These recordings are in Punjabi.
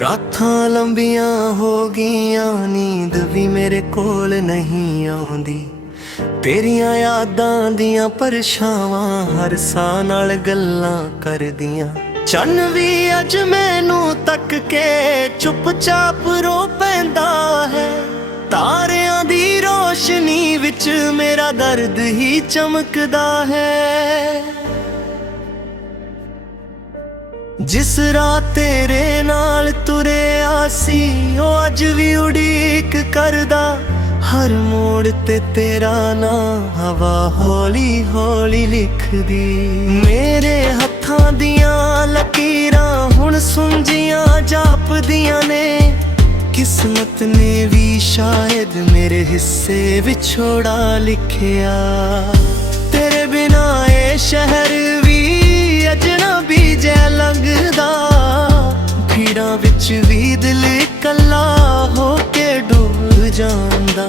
ਰਾਤਾਂ ਲੰਬੀਆਂ ਹੋ ਗਈਆਂ, ਨੀਂਦ ਵੀ ਮੇਰੇ ਕੋਲ ਨਹੀਂ ਆਉਂਦੀ। ਤੇਰੀਆਂ ਯਾਦਾਂ ਦੀਆਂ ਪਰਛਾਵਾਂ ਹਰ ਸਾਹ ਨਾਲ ਗੱਲਾਂ ਕਰਦੀਆਂ। ਚੰਨ ਵੀ ਅੱਜ ਮੈਨੂੰ ਤੱਕ ਕੇ ਚੁੱਪਚਾਪ ਰੋ ਪੈਂਦਾ ਹੈ। ਤਾਰਿਆਂ ਦੀ ਰੋਸ਼ਨੀ ਵਿੱਚ ਮੇਰਾ ਦਰਦ ਹੀ ਚਮਕਦਾ ਹੈ। ਜਿਸ ਰਾਤ ਤੇਰੇ ਨਾਲ ਤੁਰਿਆ ਸੀ, ਉਹ ਅੱਜ ਵੀ ਉਡੀਕ ਕਰਦਾ। ਹਰ ਮੋੜ ਤੇ ਤੇਰਾ ਨਾਂ ਹਵਾ ਹੌਲੀ ਹੌਲੀ ਲਿਖਦੀ। ਮੇਰੇ ਹੱਥਾਂ ਦੀਆਂ ਲਕੀਰਾਂ ਹੁਣ ਸੁੰਝੀਆਂ ਜਾਪਦੀਆਂ ਨੇ। ਕਿਸਮਤ ਨੇ ਵੀ ਸ਼ਾਇਦ ਮੇਰੇ ਹਿੱਸੇ ਵਿਛੋੜਾ ਲਿਖਿਆ। ਤੇਰੇ ਬਿਨਾ ਇਹ ਸ਼ਹਿਰ ਵੀ ਅਜਨਬੀ ਜਿਹਾ ਲੱਗਦਾ। ਭੀੜਾਂ ਵਿੱਚ ਵੀ ਦਿਲ ਇਕੱਲਾ ਹੋ ਕੇ ਡੁੱਬ ਜਾਂਦਾ।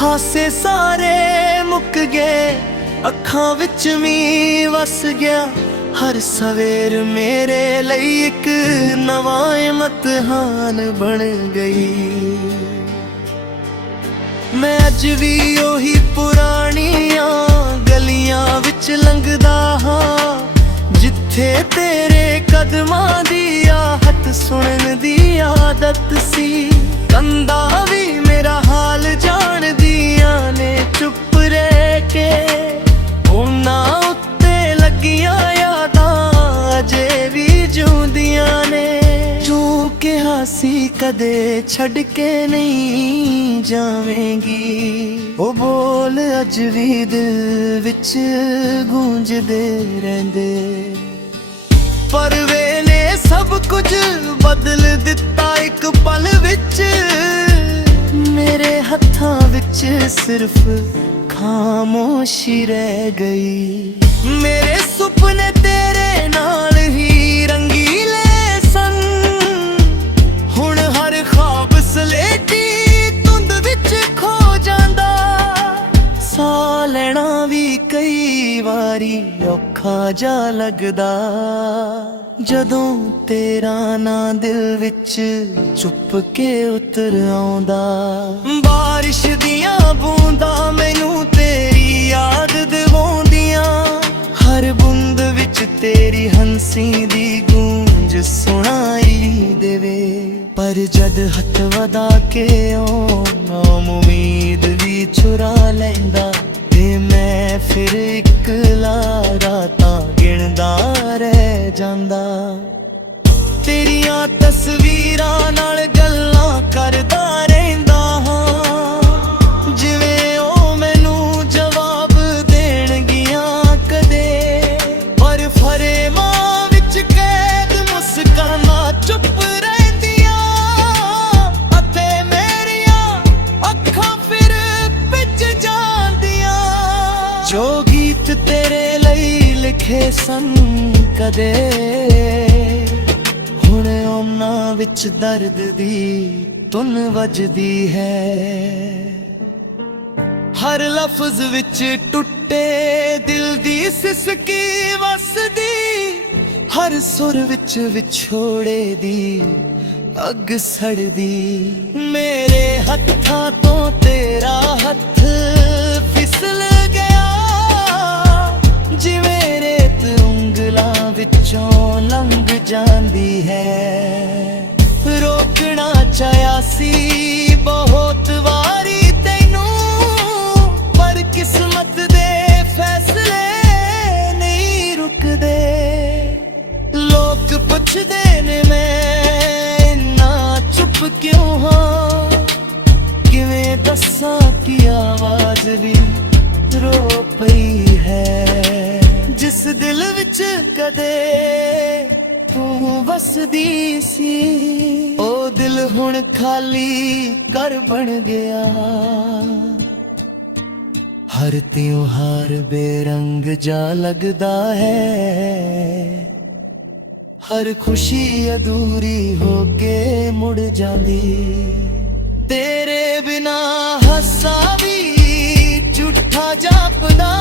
ਹਾਸੇ ਸਾਰੇ ਮੁੱਕ ਗਏ, ਅੱਖਾਂ ਵਿੱਚ ਮੀਂਹ ਵਸ ਗਿਆ। ਹਰ ਸਵੇਰ ਮੇਰੇ ਲਈ ਇੱਕ ਨਵਾਂ ਇਮਤਿਹਾਨ ਬਣ ਗਈ। ਮੈਂ ਅੱਜ ਵੀ ਉਹੀ ਪੁਰਾਣੀਆਂ ਗਲੀਆਂ ਵਿੱਚ ਲੰਘਦਾ ਹਾਂ, ਜਿੱਥੇ ਤੇਰੇ ਕਦਮਾਂ ਦੀ ਆਹਟ ਸੁਣਨ ਦੀ ਆਦਤ ਸੀ। ਕੰਧਾਂ ਵੀ ਮੇਰਾ ਹਾਲ ਜਾਣਦੀਆਂ ਨੇ, ਚੁੱਪ ਰਹਿ ਕੇ ਉਹਨਾਂ ਉੱਤੇ ਲੱਗੀਆਂ ਯਾਦਾਂ ਅਜੇ ਵੀ ਜਿਉਂਦੀਆਂ ਨੇ। ਜੋ ਕਿਹਾ ਸੀ ਕਦੇ ਛੱਡ ਕੇ ਨਹੀਂ ਜਾਵੇਂਗੀ, ਉਹ ਬੋਲ ਅੱਜ ਵੀ ਦਿਲ ਵਿੱਚ ਗੂੰਜਦੇ ਰਹਿੰਦੇ। ਪਰ ਵੇਲੇ ਸਭ ਕੁਝ ਬਦਲ ਦਿੱਤਾ ਇੱਕ ਪਲ ਵਿੱਚ। ਮੇਰੇ ਹੱਥਾਂ ਵਿੱਚ ਸਿਰਫ ਖਾਮੋਸ਼ੀ ਰਹਿ ਗਈ। ਮੇਰੇ ਸੁਪਨੇ ਤੇਰੇ ਨਾਲ ਹੀ ਰੰਗੀਲੇ ਸਨ। ਹੁਣ ਹਰ ਖ਼ਾਬ ਸਲੇਟੀ ਧੁੰਦ ਵਿੱਚ ਖੋ ਜਾਂਦਾ। ਸਾਹ ਲੈਣਾ ਵੀ ਕਈ ਵਾਰੀ ਔਖਾ ਜਾ ਲੱਗਦਾ, ਜਦੋਂ ਤੇਰਾ ਨਾਂ ਦਿਲ ਵਿੱਚ ਚੁੱਪ ਕੇ ਉਤਰ ਆਉਂਦਾ। ਬਾਰਿਸ਼ ਦੀਆਂ ਬੂੰਦਾਂ ਮੈਨੂੰ ਤੇਰੀ ਯਾਦ ਦਿਵਾਉਂਦੀਆਂ। ਹਰ ਬੂੰਦ ਵਿੱਚ ਤੇਰੀ ਹੰਸੀ ਦੀ ਗੂੰਜ ਸੁਣਾਈ ਦੇਵੇ। ਪਰ ਜਦ ਹੱਥ ਵਧਾ ਕੇ ਉਹ ਉਮੀਦ ਵੀ ਚੁਰਾ ਲੈਂਦਾ, ਤੇ ਮੈਂ ਫਿਰ ਇਕੱਲਾ ਰਾਤਾਂ ਗਿਣਦਾ ਰਹਿ ਜਾਂਦਾ। ਤੇਰੀਆਂ ਤਸਵੀਰਾਂ ਨਾਲ ਗੱਲਾਂ ਕਰਦਾ ਰਹਿੰਦਾ ਹਾਂ, ਜਿਵੇਂ ਉਹ ਮੈਨੂੰ ਜਵਾਬ ਦੇਣਗੀਆਂ ਕਦੇ। ਪਰ ਫਰੇਮਾਂ ਵਿੱਚ ਕੈਦ ਮੁਸਕਾਨਾਂ ਚੁੱਪ ਰਹਿੰਦੀਆਂ, ਅਤੇ ਮੇਰੀਆਂ ਅੱਖਾਂ ਫਿਰ ਵਿੱਚ ਜਾਂਦੀਆਂ। ਜੋ ਗੀਤ ਤੇਰੇ ਲਈ ਲਿਖੇ ਸਨ ਕਦੇ, ਹੁਣ ਉਹਨਾਂ ਵਿੱਚ ਦਰਦ ਦੀ ਧੁਨ ਵੱਜਦੀ ਹੈ। ਹਰ ਲਫ਼ਜ਼ ਵਿੱਚ ਟੁੱਟੇ ਦਿਲ ਦੀ ਸਿਸਕੀ ਵਸਦੀ। ਹਰ ਸੁਰ ਵਿੱਚ ਵਿਛੋੜੇ ਦੀ ਅੱਗ ਸੜਦੀ। ਮੇਰੇ ਹੱਥਾਂ ਤੋਂ ਤੇਰਾ ਹੱਥ ਫਿਸਲ ਗਿਆ, ਜਿਵੇਂ ਰੇਤ ਉਂਗਲਾਂ ਵਿੱਚੋਂ ਲੰਘ ਜਾਂਦੀ ਹੈ। ਰੋਕਣਾ ਚਾਹਿਆ ਸੀ ਬਹੁਤ ਵਾਰੀ ਤੈਨੂੰ, ਪਰ ਕਿਸਮਤ ਦੇ ਫੈਸਲੇ ਨਹੀਂ ਰੁਕਦੇ। ਲੋਕ ਪੁੱਛਦੇ ਨੇ ਮੈਂ ਇੰਨਾ ਚੁੱਪ ਕਿਉਂ ਹਾਂ, ਕਿਵੇਂ ਦੱਸਾਂ ਕਿ ਆਵਾਜ਼ ਵੀ ਰੋ ਪਈ ਹੈ। ਜਿਸ ਦਿਲ ਵਿੱਚ ਕਦੇ ਤੂੰ ਵਸਦੀ ਸੀ, ਉਹ ਦਿਲ ਹੁਣ ਖਾਲੀ ਘਰ ਬਣ ਗਿਆ। ਹਰ ਤਿਉਹਾਰ ਬੇਰੰਗ ਜਾ ਲੱਗਦਾ ਹੈ, ਹਰ ਖੁਸ਼ੀ ਅਧੂਰੀ ਹੋ ਕੇ ਮੁੜ ਜਾਂਦੀ। ਤੇਰੇ ਬਿਨਾ ਹਾਸਾ ਵੀ ਝੂਠਾ ਜਾਪਦਾ,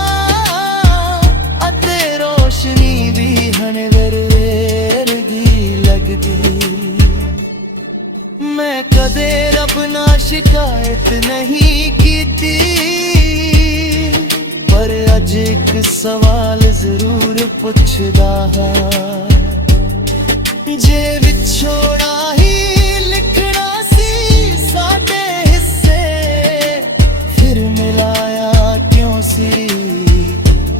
ਅਤੇ ਰੋਸ਼ਨੀ ਵੀ ਹਨੇਰੇ ਵਰਗੀ ਲੱਗਦੀ। मैं कदे रब ना शिकायत नहीं कीती, पर अज एक सवाल जरूर पुछदा हां, जे विछोड़ा ही लिखना सी साडे हिस्से, फिर मिलाया क्यों सी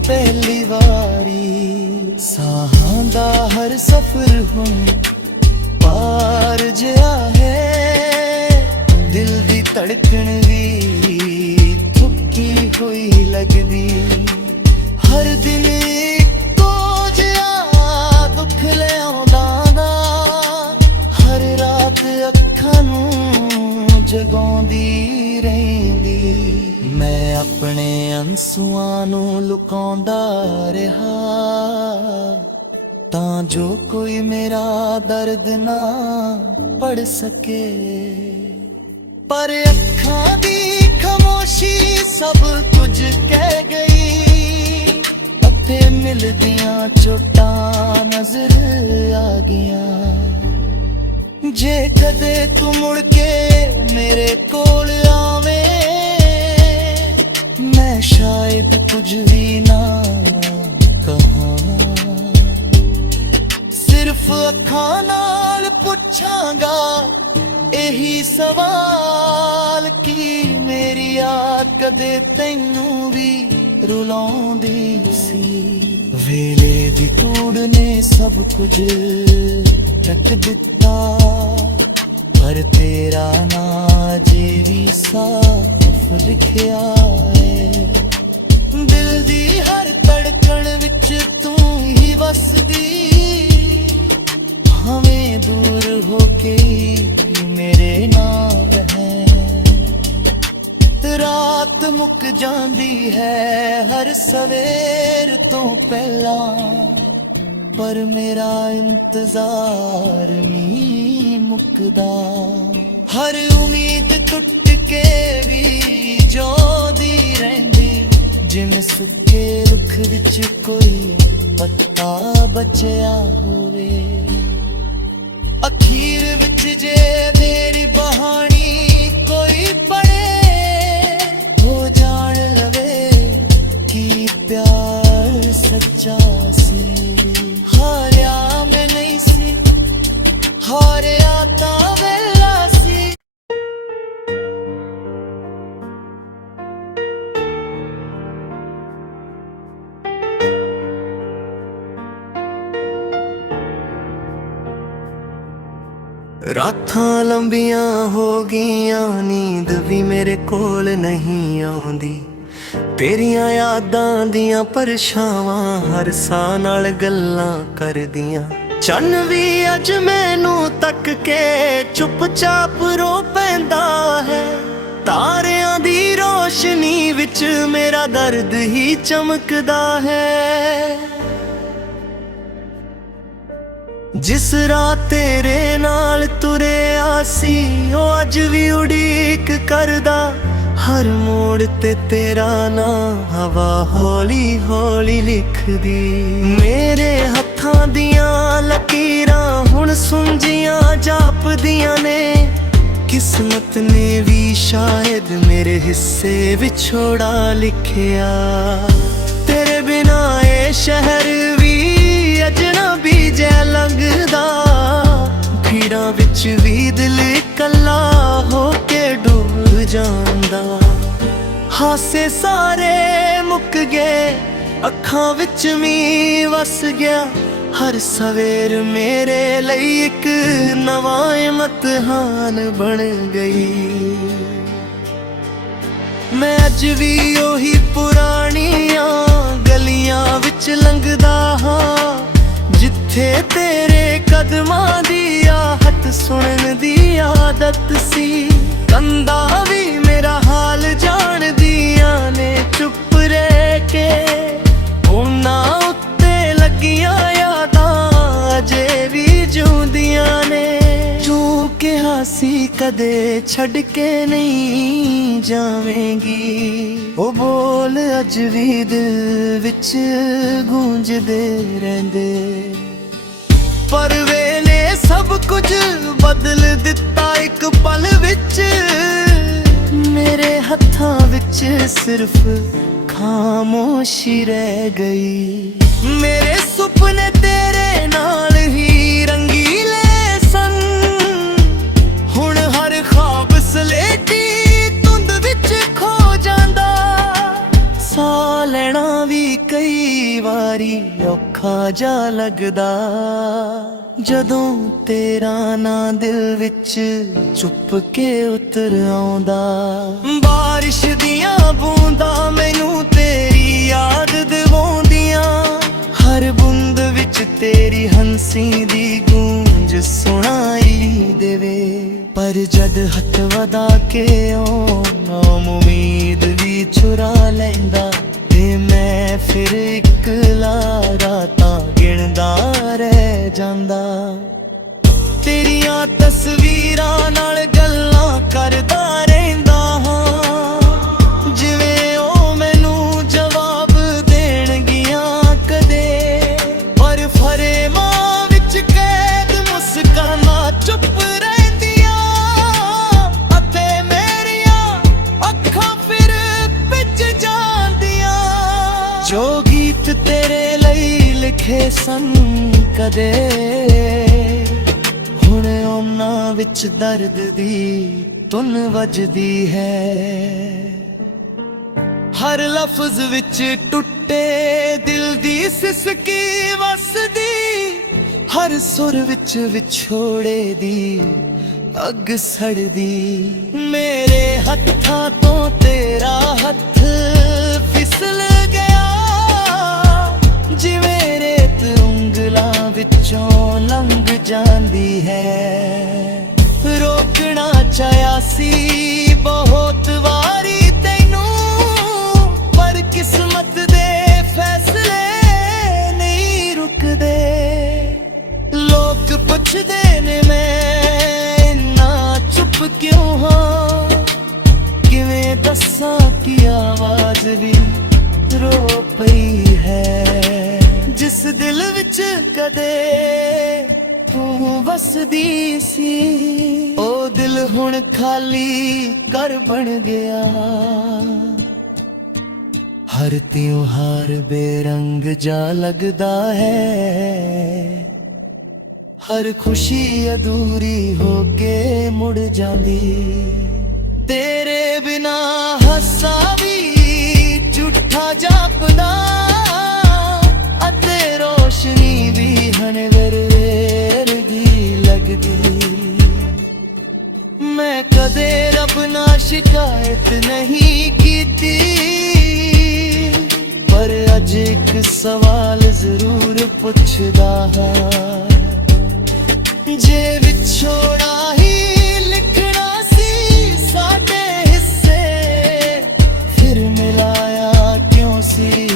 पहली वारी। साहां दा हर सफर हुण पार जिहा है, दिल दी धड़कन भी थुकी हुई लगदी, हर दिन इक्को जिहा दुख लिआउंदा दा, हर रात अखां नूं जगाउंदी रहिंदी। मैं अपने अंसुआं नूं लुकाउंदा रिहा, तां जो कोई मेरा दर्द ना पढ़ सके, पर अखां दी खामोशी सब कुछ कह गई, अते मिलदियां चोटां नजर आ गईयां। जे कदे तू मुड़ के मेरे कोल आवे, मैं शायद कुछ भी ना कहां, सिर्फ अखां नाल पुछांगा यही सवाल कि मेरी याद कदे तैनू भी रुलाउंदी सी। वेले दी टूड़ ने सब कुछ ढक दिता, पर तेरा नां जे भी साफ लिखिया है, दिल दी हर धड़कन विच तू ही वसदी, हमें दूर होके मेरे नाम है। रात मुक जांदी है हर सवेर तो पहला, पर मेरा इंतजार नहीं मुकदा, हर उम्मीद टुट के भी जोंदी रहिंदी, जिवें सुके रुख विच कोई पत्ता बचिया होवे। अखीर विच जे मेरी बहानी कोई पढ़े, हो जान लवे कि प्यार सच्चा सी। हारिया मैं नहीं सी, हारिया तां वेला सी। रातां लंबियां हो गईयां, नींद भी मेरे कोल नहीं आउंदी, तेरियां यादां दियां परछावां हर साह नाल गल्लां करदियां। चन्न भी अज मैनू तक के चुपचाप रो पैंदा है, तारियां दी रोशनी विच मेरा दर्द ही चमकदा है। जिस रात तेरे नाल तुरे आसी, ओ अज भी उड़ीक करदा, हर मोड़ ते तेरा नाम हवा हौली हौली लिखदी। मेरे हत्थां दियां लकीरां हुण सुंजियां जापदियां ने, किस्मत ने भी शायद मेरे हिस्से विछोड़ा लिखिया। तेरे बिना ए शहर भी अजनबी जै लगदा, भीड़ां विच भी दिल कल्ला हो के डूब जांदा। हासे सारे मुक गए, अखां विच मी वस गया, हर सवेर मेरे ਲਈ एक नवां इम्तिहान बन गई। मैं अज भी ओही पुरानियां गलियां विच लंघदा हां, जिथे तेरे कदमां दी आहट सुनन दी आदत सी। कंधा भी मेरा हाल जान दियां ने चुप रह के, उन्हां उत्ते लगियां यादां अजे भी जूंदियां ने। जो कि हासी कदे छड़ के नहीं जावेंगी, ओ बोल अज भी दिल विच गूंजदे रहिंदे। पर वेले सब कुछ बदल दिता, एक पल सिर्फ खामोशी रह गई। मेरे सुपने तेरे नाल ही रंगीले सन, हुण हर ख्वाब सलेटी धुंद विच खो जांदा। साह लैना भी कई वारी औखा जा लगदा, ਜਦੋਂ ਤੇਰਾ ਨਾਂ ਦਿਲ ਵਿੱਚ ਚੁੱਪ ਕੇ ਉਤਰ ਆਉਂਦਾ। ਬਾਰਿਸ਼ ਦੀਆਂ ਬੂੰਦਾਂ ਮੈਨੂੰ ਤੇਰੀ ਯਾਦ ਦਿਵਾਉਂਦੀਆਂ, ਹਰ ਬੂੰਦ ਵਿੱਚ ਤੇਰੀ ਹੰਸੀ ਦੀ ਗੂੰਜ ਸੁਣਾਈ ਦੇਵੇ। ਪਰ ਜਦ ਹੱਥ ਵਧਾ ਕੇ ਨਾ ਉਮੀਦ ਵੀ ਚੁਰਾ ਲੈਂਦਾ, ਤੇ ਮੈਂ ਫਿਰ ਇਕਲਾ ਰਾਤਾਂ ਗਿਣਦਾ ਰਹਿ ਜਾਂਦਾ। ਤੇਰੀਆਂ ਤਸਵੀਰਾਂ ਨਾਲ ਗੱਲਾਂ ਕਰਦਾ ਰਹਿੰਦਾ ਹਾਂ, ਜਿਵੇਂ ਉਹ ਮੈਨੂੰ ਜਵਾਬ ਦੇਣਗੀਆਂ ਕਦੇ। ਪਰ ਫਰੇਮਾਂ ਵਿੱਚ ਕੈਦ ਮੁਸਕਾਨਾਂ ਚੁੱਪ ਰਹਿੰਦੀਆਂ, ਅਤੇ ਮੇਰੀਆਂ ਅੱਖਾਂ ਫਿਰ ਵਿੱਚ ਜਾਂਦੀਆਂ। ਜੋ ਗੀਤ ਤੇਰੇ ਲਈ ਲਿਖੇ ਸਨ ਕਦੇ, ਹੁਣ ਉਹਨਾਂ ਵਿੱਚ ਦਰਦ ਦੀ ਧੁਨ ਵੱਜਦੀ ਹੈ। ਹਰ ਲਫ਼ਜ਼ ਵਿੱਚ ਟੁੱਟੇ ਦਿਲ ਦੀ ਸਿਸਕੀ ਵਸਦੀ, ਹਰ ਸੁਰ ਵਿੱਚ ਵਿਛੋੜੇ ਦੀ ਅੱਗ ਸੜਦੀ। ਮੇਰੇ ਹੱਥਾਂ ਤੋਂ ਤੇਰਾ ਹੱਥ ਫਿਸਲ ਗਿਆ, ਜਿਵੇਂ ਰੇਤ ਉਂਗਲਾਂ ਵਿੱਚੋਂ ਲੰਘ ਜਾਂਦੀ ਹੈ। ਰੋਕਣਾ ਚਾਹਿਆ ਸੀ ਬਹੁਤ ਵਾਰੀ ਤੈਨੂੰ, ਪਰ ਕਿਸਮਤ ਦੇ ਫੈਸਲੇ ਨਹੀਂ ਰੁਕਦੇ। ਲੋਕ ਪੁੱਛਦੇ ਨੇ ਮੈਂ ਇੰਨਾ ਚੁੱਪ ਕਿਉਂ ਹਾਂ, ਕਿਵੇਂ ਦੱਸਾਂ ਕਿ ਆਵਾਜ਼ ਵੀ ਰੋ ਪਈ ਹੈ। ਜਿਸ ਦਿਲ ਵਿੱਚ ਕਦੇ ਤੂੰ ਵਸਦੀ ਸੀ, ਉਹ ਦਿਲ ਹੁਣ ਖਾਲੀ ਘਰ ਬਣ ਗਿਆ। ਹਰ ਤਿਉਹਾਰ ਬੇਰੰਗ ਜਾ ਲੱਗਦਾ ਹੈ, ਹਰ ਖੁਸ਼ੀ ਅਧੂਰੀ ਹੋ ਕੇ ਮੁੜ ਜਾਂਦੀ। ਤੇਰੇ ਬਿਨਾ ਹੱਸਾਂ ਵੀ ਝੂਠਾ ਜਾਪਦਾ, ਅਤੇ ਰੋਸ਼ਨੀ ਵੀ ਹਨੇਰ ਵਰਗੀ ਲੱਗਦੀ। ਮੈਂ ਕਦੇ ਰੱਬ ਨਾਲ ਸ਼ਿਕਾਇਤ ਨਹੀਂ ਕੀਤੀ, ਪਰ ਅੱਜ ਇੱਕ ਸਵਾਲ ਜ਼ਰੂਰ ਪੁੱਛਦਾ ਹਾਂ। ਜੇ ਵਿਛੋੜਾ ਹੀ ਲਿਖਣਾ ਸੀ ਸਾਡੇ ਹਿੱਸੇ, ਫਿਰ ਮਿਲਾਇਆ ਕਿਉਂ ਸੀ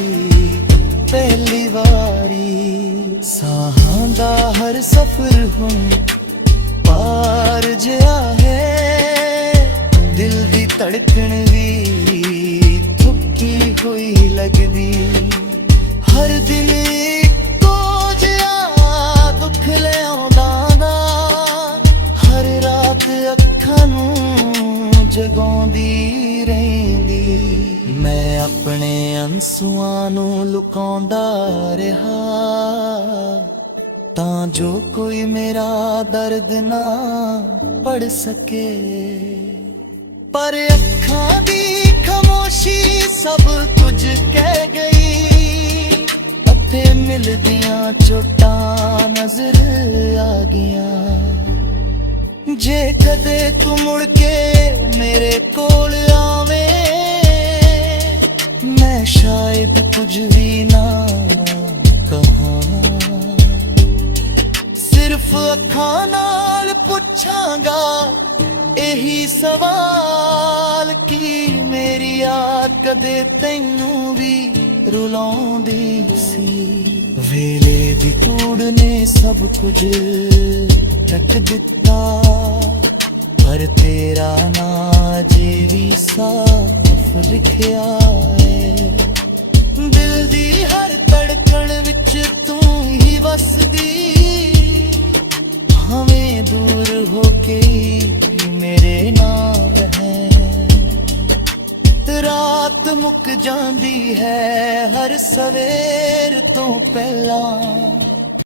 ਪਹਿਲੀ ਵਾਰੀ। ਸਾਹਾਂ ਦਾ ਹਰ ਸਫ਼ਰ ਹੁਣ ਪਾਰ ਜਿਹਾ ਹੈ, ਦਿਲ ਦੀ ਧੜਕਣ ਵੀ ਥੁੱਕੀ ਹੋਈ ਲੱਗਦੀ। ਹਰ ਦਿਨ ਇੱਕੋ ਜਿਹਾ ਦੁੱਖ ਲਿਆਉਂਦਾ ਗਾ, ਹਰ ਰਾਤ ਅੱਖਾਂ ਨੂੰ ਜਗਾਉਂਦੀ ਰਹਿੰਦੀ। ਮੈਂ ਆਪਣੇ ਅੰਸੂਆਂ ਨੂੰ ਲੁਕਾਉਂਦਾ ਰਿਹਾ, ਤਾਂ ਜੋ ਕੋਈ ਮੇਰਾ ਦਰਦ ਨਾ ਪੜ ਸਕੇ। ਪਰ ਅੱਖਾਂ ਦੀ ਖਾਮੋਸ਼ੀ ਸਭ ਕੁਝ ਕਹਿ ਗਈ, ਅਤੇ ਮਿਲਦੀਆਂ ਚੋਟਾਂ ਨਜ਼ਰ ਆ ਗਈਆਂ। ਜੇ ਕਦੇ ਤੂੰ ਮੁੜ ਕੇ ਮੇਰੇ ਕੋਲ ਆਵੇਂ, ਮੈਂ ਸ਼ਾਇਦ ਕੁਝ ਵੀ ਨਾ ਕਹਾਂ। ਸਿਰਫ ਅੱਖਾਂ ਨਾਲ ਪੁੱਛਾਂਗਾ ਇਹੀ ਸਵਾਲ, ਕਿ ਮੇਰੀ ਯਾਦ ਕਦੇ ਤੈਨੂੰ ਵੀ ਰੁਲਾਉਂਦੀ ਸੀ। ਵੇਲੇ ਦੀ ਧੂੜ ਨੇ ਸਭ ਕੁਝ ਢੱਕ ਦਿੱਤਾ, ਪਰ ਤੇਰਾ ਨਾਂ ਜੇ ਵੀ ਸਾਫ਼ ਲਿਖਿਆ ਏ। ਦਿਲ ਦੀ ਹਰ ਧੜਕਣ ਵਿੱਚ ਤੂੰ ਹੀ ਵਸਦੀ, ਭਾਵੇਂ ਦੂਰ ਹੋ ਕੇ ਮੇਰੇ ਨਾਲ ਹੈ। ਰਾਤ ਮੁੱਕ ਜਾਂਦੀ ਹੈ ਹਰ ਸਵੇਰ ਤੋਂ ਪਹਿਲਾਂ